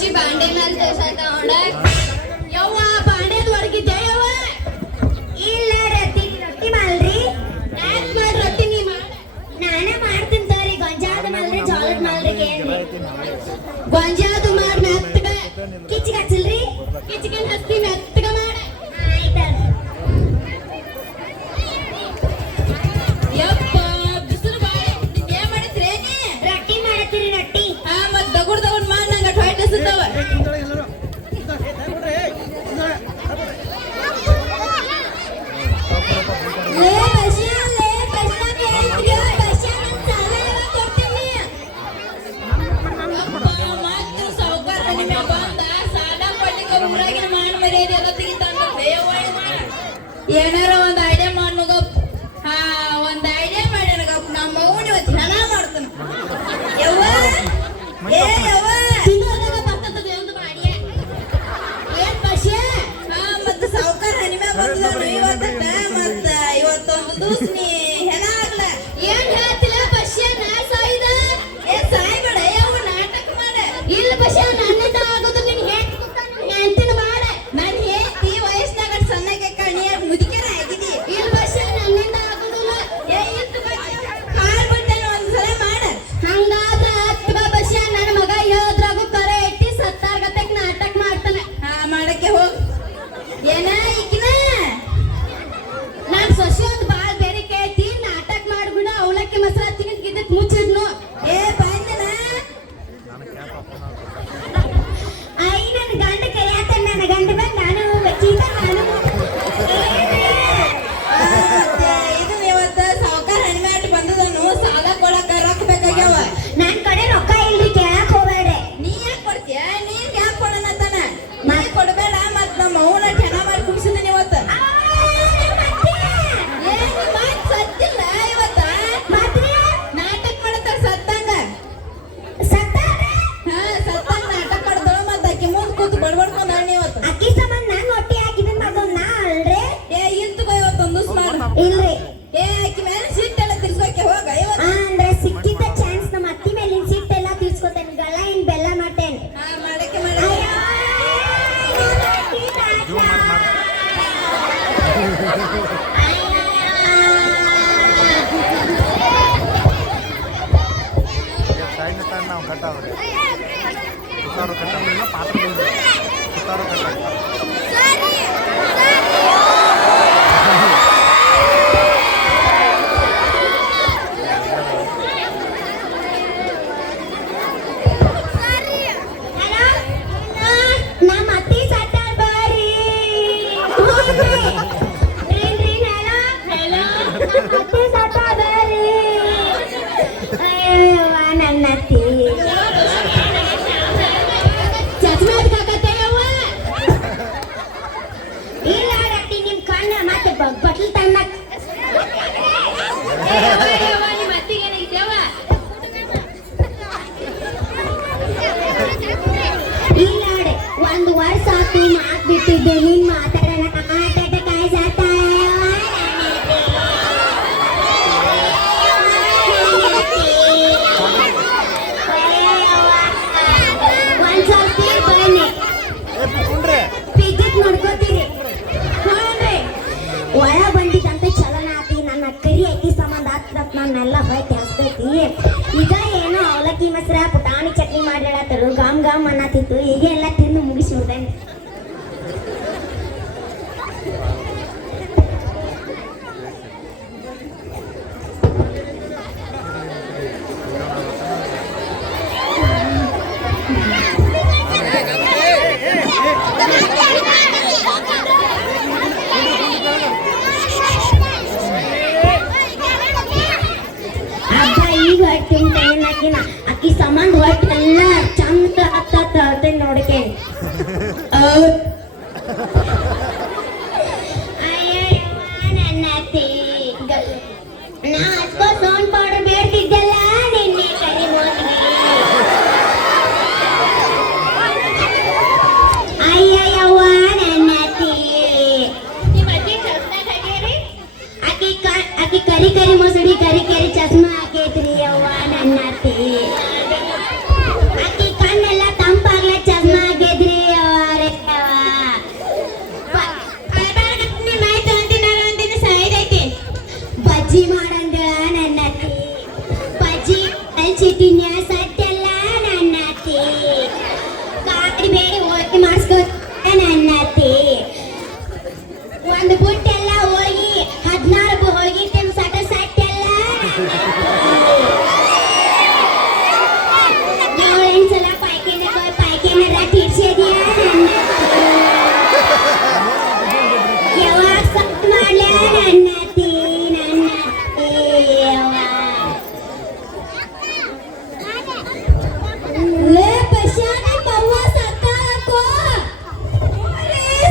ಬಸ್ಸಿ ಬಾಂಡೆ ಮೇಲೆ ತೋರ್ಸಾಕ ಹೊಡ ಯವ್ವ ಬಾಂಡೆದ ಹೊರಗಿದ್ದೆ ಯವ್ವ ಇಲ್ಲ ರೊಟ್ಟಿ ಮಾಡ್ರಿ ಯಾಕೆ ಮಾಡಿ ರೊಟ್ಟಿ ನೀ ಮಾಡ ನಾನೇ ಮಾಡ್ತೀನಿ ತೋರಿ ಗೊಂಜಾಳದ ಮಾಡ್ರಿ ಜೋಳದ ಮಾಡ್ರಿ ಕೇಳ್ರಿ ಗೊಂಜಾದು ಮಾಡಿ ಮೆತ್ತಗ ಕಿಚ್ಚಿಗೆ ಹಚ್ಚಲ್ರಿ ಕಿಚ್ಚಿಗೆ ಹತ್ತಿ ಮೆತ್ತಗ ಮಾಡ ಆಯ್ತಲ್ರಿ ಯಪ್ಪ ಬಿಸಿಲು ಬಾಳೆ ಏನ್ ಮಾಡಿದ್ರಿ ನೀ ರೊಟ್ಟಿ ಮಾಡತ್ತೀರಿ ರೊಟ್ಟಿ ಮತ್ ದಗುಡ್ ಮಾಡಿ ನಂಗೆ ಹೊಟ್ಟೆ ಹಸಿತಾವ ಲೇ ಬಸ್ಯಾ ಕೇಳಿದ್ರಿ ಬಸ್ಯಾ ನನ್ ಸಾಲ ಯಾವಾಗ ಕೊಡ್ತೀನಿ ಮತ್ತೆ ಸಾವುಕಾರ ನಿಮಗೆ ಬಂದ ಸಾಲ ಕೊಡ್ಲಿಕ್ಕೆ ಊರಾಗಿನ ಮಾನ ಮರ್ಯಾದೆ ಎಲ್ಲ ತೆಗಿತಾನ ಬೇಯವಾಳೆ ಮಾಡ ಏನಾರ ಒಂದ್ ಐಡಿಯಾ ಮಾಡಿ ನಗಪ್ಪ ಒಂದ್ ಐಡಿಯಾ ಮಾಡಿ ನಗಪ್ಪ ನಮ್ಮ ಅವ್ವನ ಇವತ್ತು ಹೆಣ ಮಾಡ್ತಾನ ಯವ್ವ ಏ ಯವ್ವ ತಿನ್ನೋದಾಗ ಬರ್ತದ ಒಂದು ಮಾಡಿ ಏನ್ ಬಸ್ಯಾ ಮತ್ತೆ ಸಾವುಕಾರ ಹನಿಮೆ ಬಂದದ ಇವತ್ತಕ್ಕ ಮತ್ತ ಇವತ್ತೊಂದು ದಿವಸ ನೀ ಹೆಣ ಆಗ್ಲ ಏನ್ ಹೇಳ್ತಿಲ್ಲ ಬಸ್ಯ ನಾ ಸಾಯ್ದ ಏ ಸಾಯ್ಬೇಡ ಯಾವ ನಾಟಕ ಮಾಡ ಇಲ್ಲ ಬಸ್ಯ ನನ್ನಿಂದ ಆಗೋದು ನಿನ್ ಹೆಂಡತಿನ ಮಾಡ ನನ್ ಹೆಂಡತಿ ವಯಸ್ಸಿನಾಗ ಸಣ್ಣಗೆ ಕಣಿಯಾಗ ಮುದುಕರ ಆಗಿದಿ ಇಲ್ಲ ಬಸ್ಯ ನನ್ನಿಂದ ಆಗೋದಿಲ್ಲ ಏ ಇತ್ತು ಕಾಲ್ ಬಿಟ್ಟೇನ ಒಂದ್ಸಲ ಮಾಡ ಹಂಗಾದ್ರ ಹತ್ತು ಬಸ್ಯ ನನ್ನ ಮಗ ಹೇಳಿದ್ರಾಗು ಕರೆ ಇಟ್ಟಿ ಸತ್ತಾರ್ಗತೆಗ್ ನಾಟಕ ಮಾಡ್ತಾನೆ ಮಾಡಕ್ಕೆ ಹೋಗ್ ಏನ ಈಕಿನ ನಾನ್ ಸೊಸೆ ಒಂದು ಬಾಳ್ ಬೇರೆ ಕೇಳ್ತಿ ನಾಟಕ ಮಾಡ್ಬಿಡ ಅವಲಕ್ಕಿ ಮಸಾಲ ತಿನ್ನಕ್ ಗಿದ್ದಕ್ ಮುಚ್ಚಿದ್ನು ಏ ಬಂದನ ಐ ನನ್ನ ಗಂಡ ಕರಿಯಾತ ನನ್ನ ಗಂಡ ಬಂದ್ ನಾನು ಬಚ್ಚೀತ ನಾನು ಇದು ಇವತ್ತ ಸಾವುಕಾರ ಹಣಿಮ್ಯಾಟ್ ಬಂದದನು ಸಾಲ ಕೊಡಕ ರೊಕ್ಕ ಬೇಕಾಗ್ಯಾವ ನನ್ ಕಡೆ ರೊಕ್ಕ ಇಲ್ರಿ ಕೇಳಕ್ ಹೋಗ್ಬೇಡ್ರಿ ನೀ ಯಾಕೆ ಕೊಡ್ತೀಯ ನೀನ್ ಯಾಕೆ ಕೊಡನತನ ನೀ ಕೊಡ್ಬೇಡ ಮತ್ ನಮ್ಮ ಅವನ ಹೆಣ ಮಾಡಿ ಕುಡಿಸಿದೀನಿ ಇವತ್ತ ಏನ್ ಮಾತ್ ಸತ್ತಿಲ್ಲ ಇವತ್ತ ನಾಟಕ ಮಾಡತಾರ ಸತ್ತಂಗ ಸತ್ತಂಗ ನಾಟಕ ಮಾಡ್ತಾಳ ಮತ್ತ ಆಕಿ ಮುಂದ್ ಕೂತು ಬಡ್ಬಡ್ಕೊಂಡ್ ಅಣ್ಣ ಇವತ್ತು ಅಕ್ಕಿ ಸಂಬಂಧ ನಾನು ಹೊಟ್ಟಿ ಹಾಕಿದ್ರೆ ಮಗು ನಾ ಅಲ್ರಿ ಏ ಇಲ್ತುಕೋ ಇವತ್ತೊಂದು ದಿವ್ಸ ಮಾಡು ಇಲ್ರಿ ಏ ಆಕಿ ಮೇಲೆ ಸಿಟ್ಟೆಲ್ಲ ತಿರ್ಸ್ಕೊಕ್ಕೆ ಹೋಗ ಇವತ್ತು ಅಂದ್ರೆ ಸಿಕ್ಕಿದ್ದ ಚಾನ್ಸ್ ನಮ್ಮ ಅತ್ತಿ ಮೇಲಿನ ಸಿಟ್ಟೆಲ್ಲ ತೀರ್ಸ್ಕೊತೇನೆ ಗಲ್ಲ ಏನ್ ಬೆಲ್ಲ ಮಾಡ್ತೇನೆ ಮಾಡಕ್ಕೆ ನಾವು ಕಟ್ಟಾವ್ರಿ ಸುತ್ತಾರು ಕಟ್ಟಾವಿಲ್ಲ ಪಾತ್ರ ಸುತ್ತಾರು ಕಟ್ಟಾಗ್ತಾರೆ ನಮ್ಮ ಅತ್ತಿ ಸತ್ತಾರ ಬಾರಿ ಅತ್ತಿ ಸತ್ತಾರ ಬಾರಿ ಅಯ್ಯವ್ವ ನನ್ನ ಅತ್ತಿ ಚಸ್ಮಾದ್ ಕಾಕತ್ತೇಯವ್ವ ಇಲ್ಲ ರಟ್ಟಿ ನಿಮ್ ಕಣ್ಣ ಮತ್ತೆ ಬಟ್ಲ್ ತಣ್ಣಕ್ ನಿಮ್ಮ ಅತ್ತಿಗೆ ಏನಾಗಿದ್ಯವ ಇಲ್ಲ ಒಂದು ವರ್ಷ ಆತು ಮಾತ್ ಬಿಟ್ಟಿದ್ದೆ ನೀನ್ ಮಾತಾಡೋಣ ಆಟಾಟ ಕಾಯ್ಸಾತ ಒಂದ್ ಸ್ವಲ್ಪ ಬನ್ನಿ ಪಿಜ್ಜಿತ್ ನೋಡ್ಕೋತೀರಿ ನೋಡ್ರಿ ಒಳ ಬಂದಿದ್ದಂತ ಚಲನ ಆತಿ ನನ್ನ ಕರಿ ಐತಿ ಸಂಬಂಧ ಆಗ್ತದ ನನ್ನೆಲ್ಲ ಬೈತಿ ಹಸ್ತೈತಿ ಈಗ ಏನೋ ಅವಲಕ್ಕಿ ಮೊಸರ ಪುಟಾಣಿ ಚಟ್ನಿ ಮಾಡಿಡತ್ತರು ಗಾಮ್ ಗಾಮ್ ಅನ್ನತಿತ್ತು ಈಗ ಎಲ್ಲ ತಿಂದು ಮುಗಿಸಿ ಹೋದೇನೆ ಹಬ್ಬ ಈಗ ಹೊಟ್ಟು ಚೀಟಿನ ಸತ್ಯಲ್ಲ ನನ್ನ ಅತ್ತಿ ಕಾಡಿ ಬೇಡಿ ಹೋಗಿ ಮಾಡಿಸ್ಕೊ ನನ್ನ ಅತ್ತಿ ಒಂದು ಬುಟ್ಟೆಲ್ಲ ಹೋಗಿ 16 ಹೋಗಿ ತಿನ್ ಸಟ ಸತ್ಯಲ್ಲ ಸಲ ಪಾಯ್ಕೆನ ತೀರ್ಸಿದ್ಯಾ ಯಾವಾಗ ಸತ್ ಮಾಡ್ಲ ನನ್ನ ಅತ್ತಿ ಲೇ ಪಶ್ಯಾನೆ ಮವ್ವ ಸತ್ತಾಳಕ್ಕೋ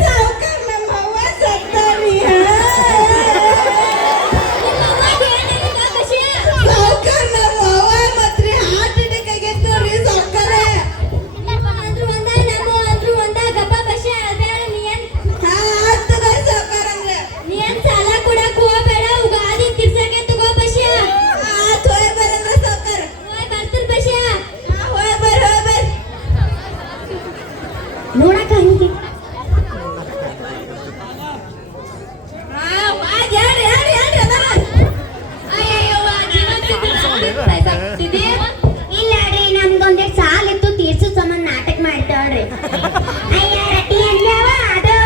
ಸಾವ್ಕಾರ ನಮ್ಮ ಅವ್ವ ಸತ್ತಾರಿ ಸಾವ್ಕಾರ ನಮ್ಮ ಅವ್ವ ಮತ್ರಿ ಹಾರ್ಟ್ ಅಟ್ಯಾಕ್ ಆಗೈತೆ ನೋಡ್ರಿ ಸಾವ್ಕಾರ ಅಂದ್ರು ಒಂದ ಗಪ್ಪ ಬಶ್ಯ ಅದೇಳ ಆಗ್ತದ ಸಾವ್ಕಾರ ಅಂದ್ರೆ ನೀ ಏನ್ ಸಾಲ ಕೊಡಕ್ ಹೋಗ್ಬೇಡ ಉಗಾದಿ ತಿರ್ಸಕ್ಕೆ ತಗೋ ಬಶ್ಯ ಆತ್ ಹೋಯ್ ಬರಂದ್ರ ಸಾವ್ಕಾರ ಬರ್ತೀನಿ ಬಶ್ಯ ಹೋಯ್ ಬರ್ ನೋಡಕ ಹಿಂಗೆ ಇಲ್ಲ ರೀ ನಮ್ಗೊಂದೇ ಸಾಲ ಇತ್ತು ತೀರ್ಸೋ ಸಂಬಂಧ ನಾಟಕ ಮಾಡ್ತಾವ್ರಿ ಅಯ್ಯ ರಟ್ಟಿ ಅಂದ್ಯಾವ ಅದು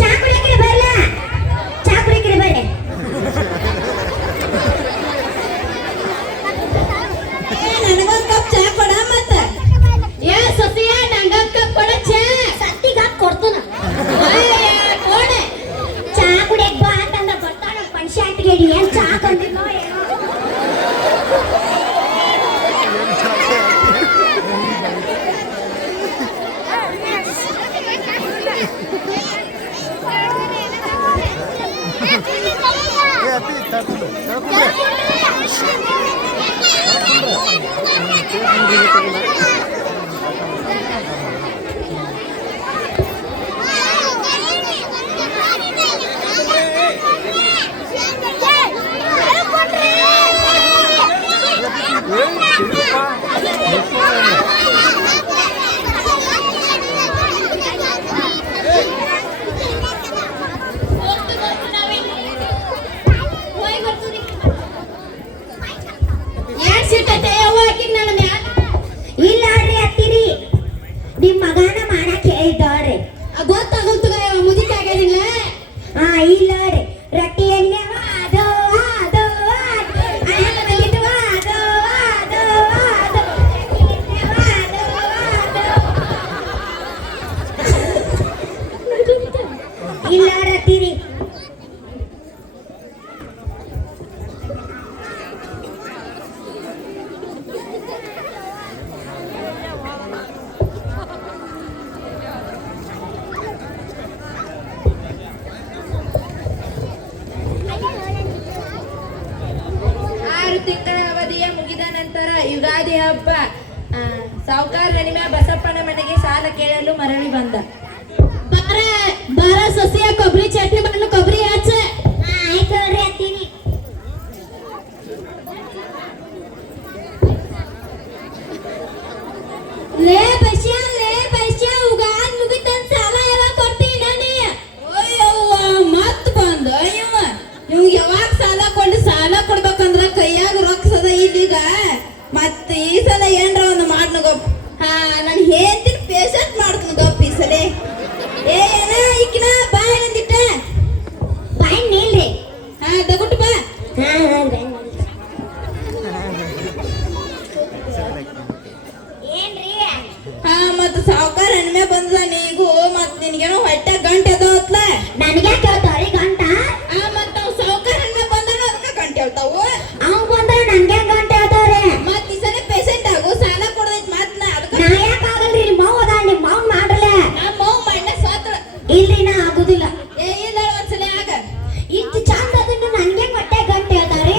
ಚಾ ಕುಡಿಯಕ್ರೆ ಬರ್ಲ ಚಾ ಕುಡಿಯಕ್ರೆ ಬರ್ರಿ ನನಗೊಂದ್ ಕಪ್ ಚಾ ಕೊಡ ಮತ್ತ ಏ ಸತಿಯ ನಂಗೊಂದ್ ಕಪ್ ಕೊಡ ಚಾ ಸತ್ತಿಗ ಕೊಡ್ತಾನ ಕೊಡೆ ಚಾ ಕುಡಿಯಕ್ ಬಾ ಅಂತಂದ ಬರ್ತಾನ ಪಂಚಾಯತ್ಗೆ ಏನ್ ಚಾ ಕಂದಿನೋ ಏನೋ ಏ ಅತಿ ತಡ್ಕೊಂಡು ಇಲ್ಲ ರೀ ಅತ್ತಿರಿ ನಿಮ್ ಮಗನ ಮಾಡಕ್ ಹೇಳಿದ್ದವ್ರಿ ಗೊತ್ತಾಗಲ್ತು ಮುದಿಕ ಆಗ್ಯದಿಲ್ಲ ಹಾ ಇಲ್ಲ ರೀ ರೊಟ್ಟಿ ಎಣ್ಣೆ ಅದು ಅದು ಇಲ್ಲ ರತ್ತಿರಿ ತಿಂಗಳ ಅವಧಿಯ ಮುಗಿದ ನಂತರ ಯುಗಾದಿ ಹಬ್ಬ ಸಾವುಕಾರ ಗಣಿಮ ಬಸಪ್ಪನ ಮನೆಗೆ ಸಾಲ ಕೇಳಲು ಮರಳಿ ಬಂದ ಬಾರ ಸಸಿಯ ಕೊಬ್ಬರಿ ಚಟ್ನಿ ಮಾಡಲು ಕೊಬ್ಬರಿ ಹಚ್ಚ ಆಯ್ತು ನೋಡ್ರಿ ಅತ್ತೀನಿ ಲೇ ಬಸ್ಯ ಉಗಾದ್ ಮುಗಿತನ್ ಸಾಲ ಯಾವಾಗ ಕೊಡ್ತೀನಿ ನಾನೇ ಓಯವ್ವ ಮತ್ ಬಂದ ಇವ್ ಯಾವಾಗ ಸಾಲ ಕೊಡ್ಬೇಕಂದ್ರ ಕೈಯಾಗ ರೊಕ್ಕ ಸದ ಇಲ್ಲೀಗ ಮತ್ತ ಈ ಸಲ ಏನ್ರ ಒಂದು ಮಾಡ್ನ ಗೊಪ್ಪ ನಾನು ಹೇಳ್ತೀನಿ ಪೇಷಂಟ್ ಮಾಡ್ತೀನಿ ಗೊಪ್ಪ ಈ ಸಲ ಏನ ಈಕಿನ ಬಾ ಏನಂದಿಟ್ಟ ಬಾಯ್ ನಿಲ್ರಿ ದಗುಟ್ ಬಾ ಏನ್ರಿ ಮತ್ತ ಸಾವುಕಾರ ಹೆಣ್ಮೆ ಬಂದ ನೀಗೂ ಮತ್ ನಿನ್ಗೇನೋ ಹೊಟ್ಟೆ ಗಂಟೆ ಅದಾವತ್ಲ ನನಗೆ ಕೇಳ್ತಾವ್ರಿ ಗಂಟ ಮತ್ತ ಅವ್ ಸಾವುಕಾರ ಹೆಣ್ಮೆ ಬಂದ್ರು ಅದಕ್ಕ ಗಂಟೆ ಹೇಳ್ತಾವು ಅವ್ ಬಂದ್ರ ನನ್ಗೆ ಗಂಟೆ ಆದವ್ರೆ ಮತ್ ಈ ಸಲ ಪೇಷಂಟ್ ಆಗು ಸಾಲ ಕೊಡದೈತ್ ಮತ್ ನಾ ಅದಕ್ಕ ನಾ ಯಾಕೆ ಆಗಲ್ರಿ ನಿಮ್ಮ ಮಾವ ಅದ ನಿಮ್ಮ ಮಾವ್ ಮಾಡ್ರಲ್ಲ ನಮ್ಮ ಮೌ ಮಣ್ಣ ಸೋತ್ರ ಇಲ್ರಿ ನಾ ಆಗುದಿಲ್ಲ ಇಲ್ಲ ಒಂದ್ಸಲ ಆಗ ಇಷ್ಟು ಚಂದ ಅದನ್ನು ನನ್ಗೆ ಹೊಟ್ಟೆ ಗಂಟೆ ಹೇಳ್ತಾವ್ರಿ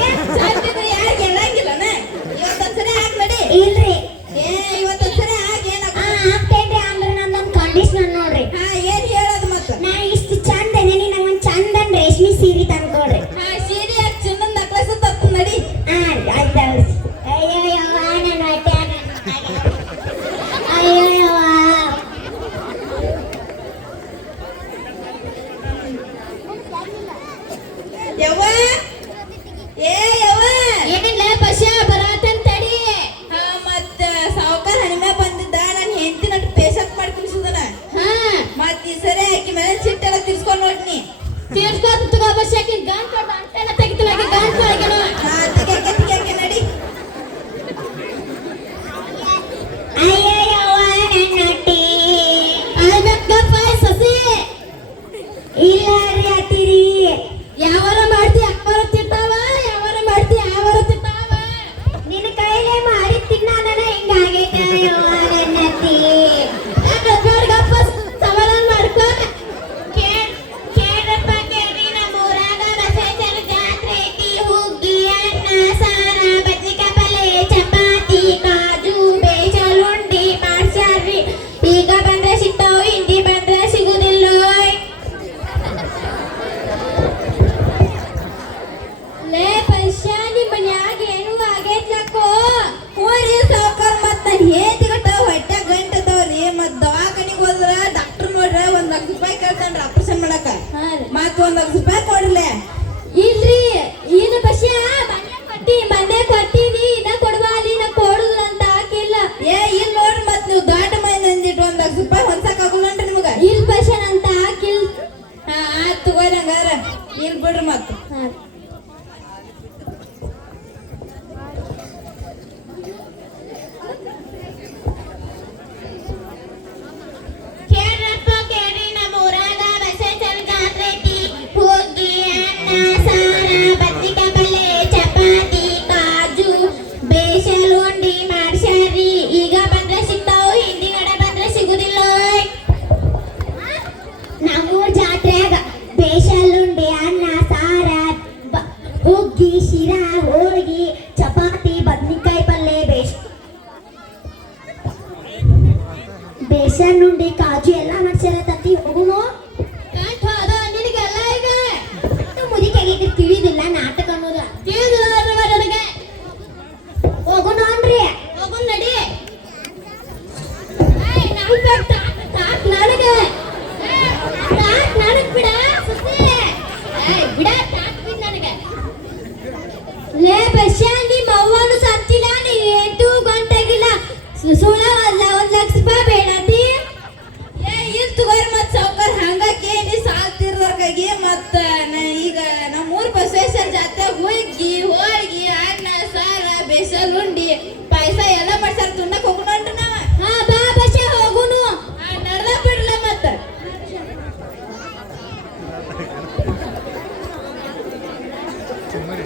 ಒಂದ್ ಲಕ್ಷ ರೂಪಾಯಿ ಕೊಡ್ರಲೆ. ಇಲ್ರಿ ಇದು ಬಸ್ಯ ಮನೆ ಕೊಟ್ಟಿವಿ ಇನ್ನ ಕೊಡ್ವಾಲಿ ನಾ ಕೊಡುದು ಅಂತ ಹಾಕಿಲ್ಲ. ಏ ಇಲ್ಲಿ ನೋಡ್ರಿ ಮತ್ ನೀವು ದೊಡ್ಡ ಮೈನ್ ಅಂದಿಟ್ಟು 1 ಲಕ್ಷ ರೂಪಾಯಿ ಹೊಂದಕ್ ಆಗುಲ್ಲನ್ರಿ ನಿಮಗ. ಇಲ್ ಬಸ್ಯ ಅಂತ ಹಾಕಿಲ್. ಹಾ ಆಯ್ತು ತಗೋರಿ ಹಂಗಾರ ಇಲ್ಲಿ ಬಿಡ್ರಿ ಮತ್. ಕೇಳ್ರಿ ನಮ್ಮ ಊರಾಗ ಬಸವೇಶ್ವರ ಜಾತ್ರೆ ಐತಿ. ಹೋಗಿ ಅನ್ನ ಸಾರ ಬದ್ನಿಕಾಯಿ ಪಲ್ಲೆ ಚಪಾತಿ ಕಾಜು ಬೇಸಲ್ ಉಂಡಿ ಮಾಡ್ಸ್ಯಾರಿ. ಈಗ ಬಂದ್ರೆ ಸಿಗ್ತಾವು, ಹಿಂದಿಗಡೆ ಬಂದ್ರೆ ಸಿಗುದಿಲ್ಲ. ನಮ್ಮೂರ್ ಜಾತ್ರೆಯಾಗ ಬೇಸಲ್ ಉಂಡಿ ಅನ್ನ ಸಾರ ಹುಗ್ಗಿ ಶಿರಾ ಹೋಳಿಗೆ ಚಪಾತಿ ಬದ್ನಿಕಾಯಿ ಪಲ್ಲೆ ಬೇಸನ್ ಉಂಡಿ ಕಾಜು ಎಲ್ಲ ಮಾಡ್ಸ್ಯಾರ. ತತ್ತಿ ಹೋಗುನು ನಿನಗೆಲ್ಲ ಈಗ ಮುದಿಕಾಗಿದ್ದು ತಿಳಿದಿಲ್ಲ ನಾಟಕ ಅನ್ನೋದು ತಿಳಿದಿಲ್ಲ ನನಗೆ. ಹೋಗುನು ಅನ್ರಿ ಹೋಗುನ್ ನಡಿ. ನನಗೆ ನನಗ್ ಬಿಡ ಬಿಡ ನನಗೆ ಲೇ ಬಸ್ಯ ನಿಮ್ಮ ಅವ್ವನು ಸತ್ತಿಲ್ಲ. ನೀ 8 ಗಂಟೆಗಿಲ್ಲ ಸುಳ್ಳ 1 ಲಕ್ಷ ರೂಪಾಯಿ ಬೇಡತಿ. ಏ ಇಲ್ಲಿ ತಗೋರಿ ಮತ್ ಸಾವ್ಕಾರ ಹಂಗ ಕೇಳಿ ಸಾಲ್ತಿರ್ದವ್ರಿಗಾಗಿ ಮತ್ತ ಈಗ ನಮ್ಮೂರ್ ಬಸವೇಶ್ವರ ಜಾತ್ರೆ ಹುಗ್ಗಿ ಹೋಳ್ಗಿ ಅನ್ನ ಸಾರ ಬೇಸಲ್ ಉಂಡಿ ಪಾಯಸ ಎಲ್ಲ ಮಾಡ್ಸಾರ ತಿನ್ನಕ್ ಹೋಗುಣನ್ರಿ ನಾವ. ಹಾ ಬಾ ಬಸ್ಯ ಹೋಗುನು. ನಡ್ದ ಬಿಡ್ಲ ಮತ್ತ. ಸುಮ್ಮನೆ